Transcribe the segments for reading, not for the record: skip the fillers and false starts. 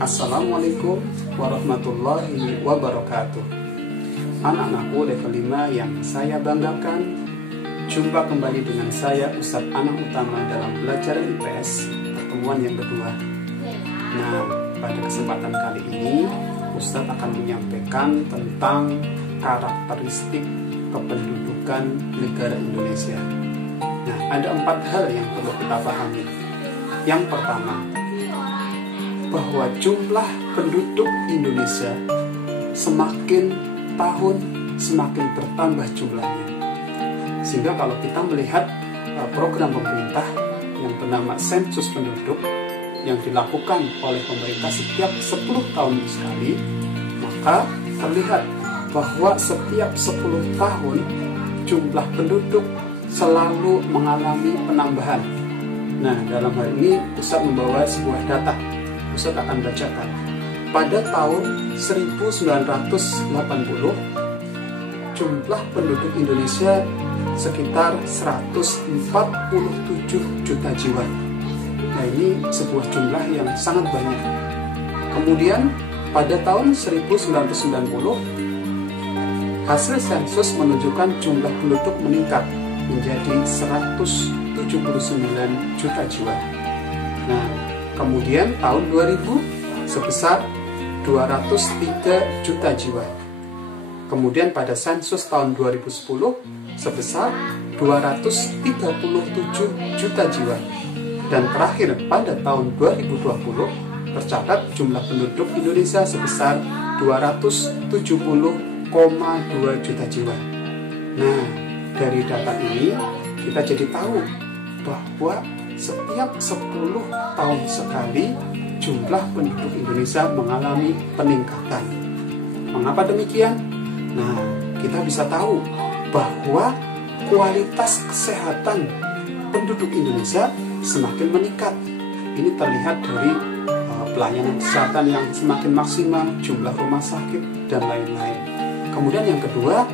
Assalamualaikum warahmatullahi wabarakatuh. Anak-anakku level 5 yang saya banggakan, jumpa kembali dengan saya Ustadz Anang Utama dalam belajar IPS pertemuan yang kedua. Nah, pada kesempatan kali ini Ustadz akan menyampaikan tentang karakteristik kependudukan negara Indonesia. Nah, ada 4 hal yang perlu kita pahami. Yang pertama, bahwa jumlah penduduk Indonesia semakin tahun semakin bertambah jumlahnya. Sehingga kalau kita melihat program pemerintah yang bernama sensus penduduk yang dilakukan oleh pemerintah setiap 10 tahun sekali, maka terlihat bahwa setiap 10 tahun jumlah penduduk selalu mengalami penambahan. Nah, dalam hal ini Ustadz membawa sebuah data. Ustadz akan bacakan. Pada tahun 1980, jumlah penduduk Indonesia sekitar 147 juta jiwa. Nah, ini sebuah jumlah yang sangat banyak. Kemudian pada tahun 1990, hasil sensus menunjukkan jumlah penduduk meningkat menjadi 179 juta jiwa. Nah, kemudian tahun 2000 sebesar 203 juta jiwa. Kemudian pada sensus tahun 2010 sebesar 237 juta jiwa. Dan terakhir pada tahun 2020 tercatat jumlah penduduk Indonesia sebesar 270,2 juta jiwa. Nah, dari data ini kita jadi tahu bahwa setiap 10 tahun sekali jumlah penduduk Indonesia mengalami peningkatan. Mengapa demikian? Nah, kita bisa tahu bahwa kualitas kesehatan penduduk Indonesia semakin meningkat. Ini terlihat dari pelayanan kesehatan yang semakin maksimal, jumlah rumah sakit, dan lain-lain. Kemudian yang kedua,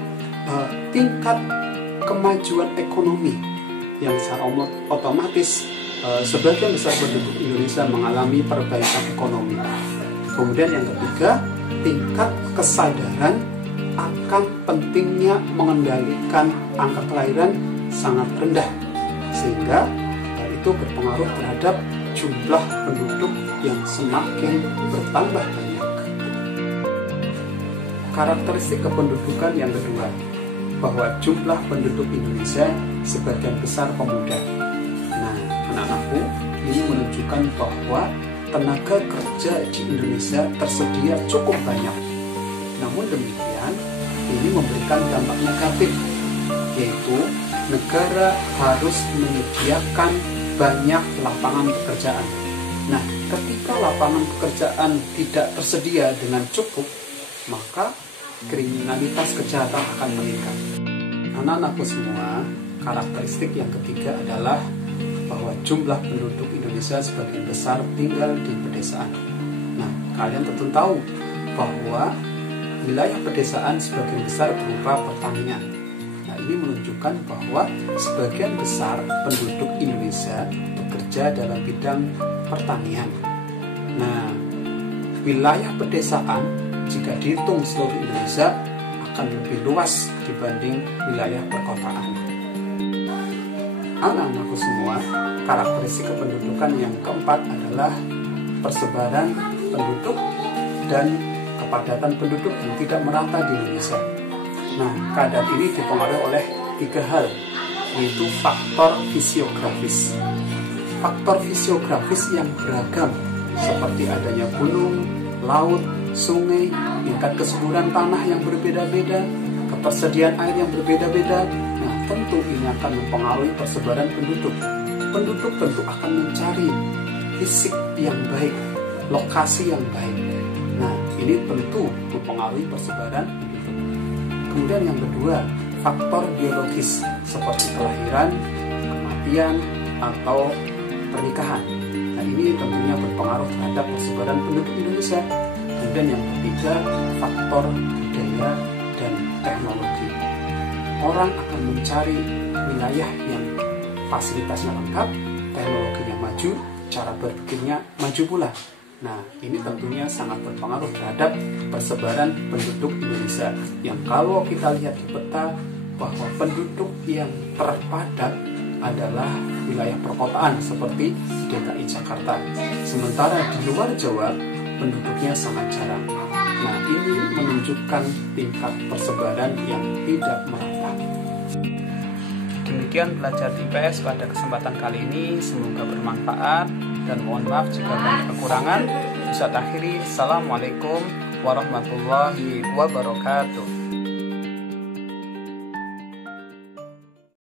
tingkat kemajuan ekonomi yang secara otomatis sebagian besar penduduk Indonesia mengalami perbaikan ekonomi. Kemudian yang ketiga, tingkat kesadaran akan pentingnya mengendalikan angka kelahiran sangat rendah, sehingga itu berpengaruh terhadap jumlah penduduk yang semakin bertambah banyak. Karakteristik kependudukan yang kedua, bahwa jumlah penduduk Indonesia sebagian besar pemuda. Nah, anak-anakku, ini menunjukkan bahwa tenaga kerja di Indonesia tersedia cukup banyak. Namun demikian, ini memberikan dampak negatif, yaitu negara harus menyediakan banyak lapangan pekerjaan. Nah, ketika lapangan pekerjaan tidak tersedia dengan cukup, maka kriminalitas kejahatan akan meningkat. Anak-anakku semua, karakteristik yang ketiga adalah bahwa jumlah penduduk Indonesia sebagian besar tinggal di pedesaan. Nah, kalian tentu tahu bahwa wilayah pedesaan sebagian besar berupa pertanian. Nah, ini menunjukkan bahwa sebagian besar penduduk Indonesia bekerja dalam bidang pertanian. Nah, wilayah pedesaan jika dihitung seluruh Indonesia akan lebih luas dibanding wilayah perkotaan. Anak-anakku semua, karakteristik kependudukan yang keempat adalah persebaran penduduk dan kepadatan penduduk yang tidak merata di Indonesia. Nah, keadaan ini dipengaruhi oleh 3 hal, yaitu faktor fisiografis. Faktor fisiografis yang beragam, seperti adanya gunung, laut, sungai, tingkat kesuburan tanah yang berbeda-beda, ketersediaan air yang berbeda-beda. Nah, tentu ini akan mempengaruhi persebaran penduduk. Penduduk tentu akan mencari fisik yang baik, lokasi yang baik. Nah, ini tentu mempengaruhi persebaran penduduk. Kemudian yang kedua, faktor biologis seperti kelahiran, kematian, atau pernikahan. Nah, ini tentunya berpengaruh terhadap persebaran penduduk Indonesia. Kemudian yang ketiga, faktor budaya dan teknologi. Orang akan mencari wilayah yang fasilitasnya lengkap, teknologinya maju, cara berpikirnya maju pula. Nah, ini tentunya sangat berpengaruh terhadap persebaran penduduk Indonesia. Yang kalau kita lihat di peta, bahwa penduduk yang terpadat adalah wilayah perkotaan seperti DKI Jakarta. Sementara di luar Jawa, penduduknya sangat jarang. Nah, ini menunjukkan tingkat persebaran yang tidak merata. Demikian belajar IPS pada kesempatan kali ini, semoga bermanfaat dan mohon maaf jika banyak kekurangan. Bisa akhiri, Assalamualaikum warahmatullahi wabarakatuh.